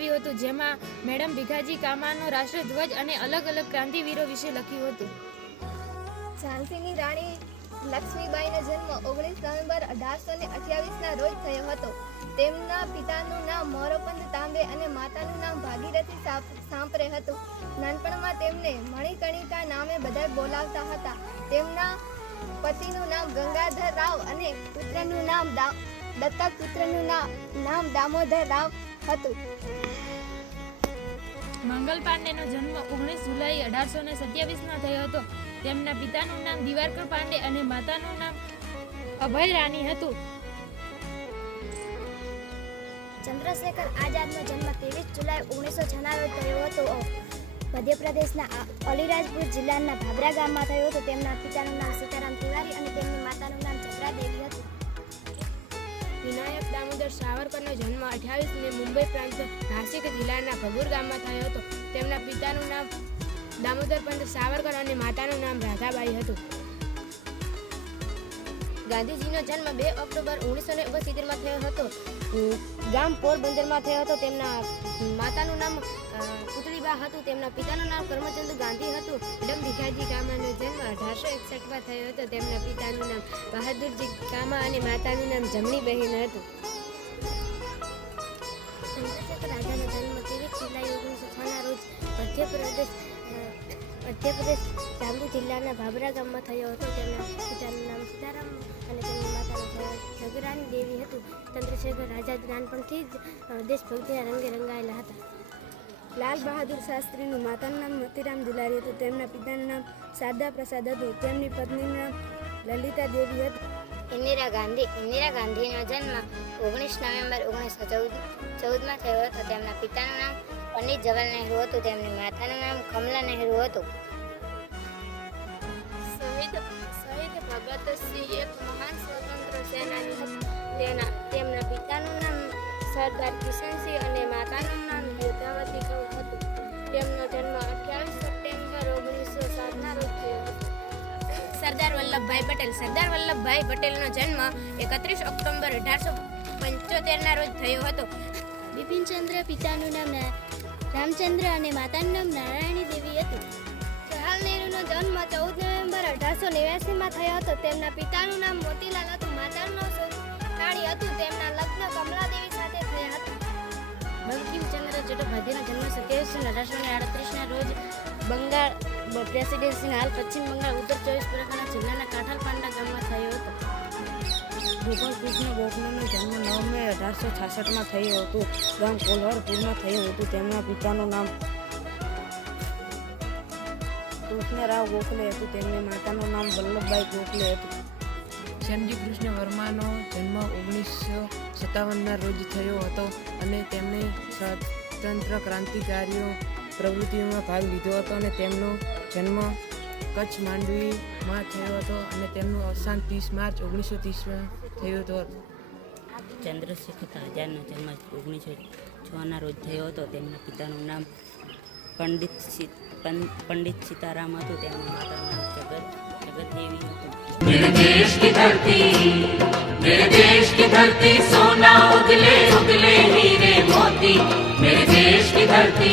બનાવ્યું હતું, જેમાં મેડમ ભીખાજી કામાનો રાષ્ટ્રધ્વજ અને અલગ અલગ ક્રાંતિવીરો વિશે લખ્યું હતું. ઝાંસીની રાણી લક્ષ્મીબાઈનો જન્મ 19 નવેમ્બર 1828ના રોજ થયો હતો. તેમના પિતાનું નામ મોરોપંત તાંબે અને માતાનું નામ ભાગીરથી સાંપરે હતું. નાનપણમાં તેમને મણિકર્ણિકા નામે બધા બોલાવતા હતા. તેમના પતિનું નામ ગંગાધર રાવ અને પુત્રનું નામ દત્તક પુત્રનું નામ દામોદર રાવ હતું. મંગલ પાંડેનો જન્મ 19 જુલાઈ 1827માં થયો હતો. તેમના પિતાનું નામ દિવાકર પાંડે અને માતાનું નામ અભય રાની હતું. ચંદ્રશેખર આઝાદનો જન્મ 23 જુલાઈ 1906 રોજ થયો હતો. મધ્યપ્રદેશના અલીરાજપુર જિલ્લાના ભાભરા ગામમાં થયો હતો. તેમના પિતાનું નામ સીતારામ તિવારી અને તેમની માતાનું નામ ચંદ્રા દેવી હતું. વિનાયક દામોદર સાવરકરનો જન્મ 28 મે મુંબઈ પ્રાંત નાસિક જિલ્લાના ભગુર ગામમાં થયો હતો. તેમના પિતાનું નામ દામોદરપંત સાવરકર અને માતાનું નામ રાધાબાઈ હતું. ગાંધીજીનો જન્મ 2 ઓક્ટોબર 1969માં થયો હતો. ગામ પોરબંદરમાં થયો હતો. તેમના માતાનું નામ પુતળીબા હતું. તેમના પિતાનું નામ કરમચંદ ગાંધી હતું. મેડમ ભીખાજી કામાનો જન્મ 1861માં થયો હતો. તેમના પિતાનું નામ બહાદુરજી કામા અને માતાનું નામ જમણી બહેન હતું. ચંદ્રશેખર આઝાદનો જન્મ 23 જુલાઈ 1906ના રોજ મધ્યપ્રદેશ જાંબુ જિલ્લાના ભાભરા ગામમાં થયો હતો. તેમના પિતાનું નામ સીતારામ અને તેમની માતાનું જગરાની દેવી હતું. ચંદ્રશેખર આઝાદ નાનપણથી જ દેશભક્તિના રંગે રંગાયેલા હતા. લાલ બહાદુર શાસ્ત્રીનું માતાનું નામ મોતીરામ દુલારી હતું. તેમના પિતાનું નામ શારદા પ્રસાદ હતું. તેમની પત્નીનું નામ લલિતા દેવી હતું. ઇન્દિરા ગાંધીનો જન્મ 19 નવેમ્બર 1914માં થયો હતો. તેમના પિતાનું નામ પંડિત જવાહરલાલ નહેરુ હતું. તેમની માતાનું નામ કમલા નહેરુ હતું. શહીદ ભગતસિંહ એક મહાન સ્વતંત્ર સેનાની હતા. તેમના પિતાનું નામ સરદાર કિશનસિંહ અને માતાનું નામ યોધાવતી કૌર હતું. તેમનો જન્મ 28 સપ્ટેમ્બર 1907ના રોજ થયો હતો. સરદાર વલ્લભભાઈ પટેલનો જન્મ 31 ઓક્ટોબર 1875ના રોજ થયો હતો. બિપિનચંદ્ર પિતાનું નામ રામચંદ્ર અને માતાનું નામ નારાયણી દેવી હતું. જવાહરલાલ નહેરુનો જન્મ 14 નવેમ્બર 1889માં થયો હતો. તેમના પિતાનું નામ મોતીલાલ હતું. માતાનું નામ સોનાણી હતું. તેમના લગ્ન કમલાદેવી સાથે થયા હતા. બંકિમચંદ્ર ચટ્ટોપાધ્યાયનો જન્મ 27 1838ના રોજ બંગાળ પ્રેસિડેન્સીના હાલ પશ્ચિમ બંગાળ ઉત્તર 24 પરગણા જિલ્લાના કાઠલપાંડા ગામમાં થયો હતો. ગોપાલ કૃષ્ણ ગોખલેનો જન્મ 9 મે 1866માં થયો હતો. ગામ કોલ્હારપુરમાં થયું હતું. તેમના પિતાનું નામ કૃષ્ણરાવ ગોખલે હતું. તેમની માતાનું નામ વલ્લભભાઈ ગોખલે હતું. શ્યામજી કૃષ્ણ વર્માનો જન્મ 1957ના રોજ થયો હતો અને તેમણે સ્વતંત્ર ક્રાંતિકારીઓ પ્રવૃત્તિઓમાં ભાગ લીધો હતો અને તેમનો જન્મ કચ્છ માંડવીમાં થયો હતો અને તેમનું અવસાન 30 માર્ચ 1930માં થયું હતું. ચંદ્રશેખર આઝાદનો જન્મ 1906ના રોજ થયો હતો. તેમના પિતાનું નામ પંડિત સીતારામ હતું. તેમની માતાનું નામ જગતદેવી હતું. मेरे देश की धरती सोना उगले उगले हीरे मोती मेरे देश की धरती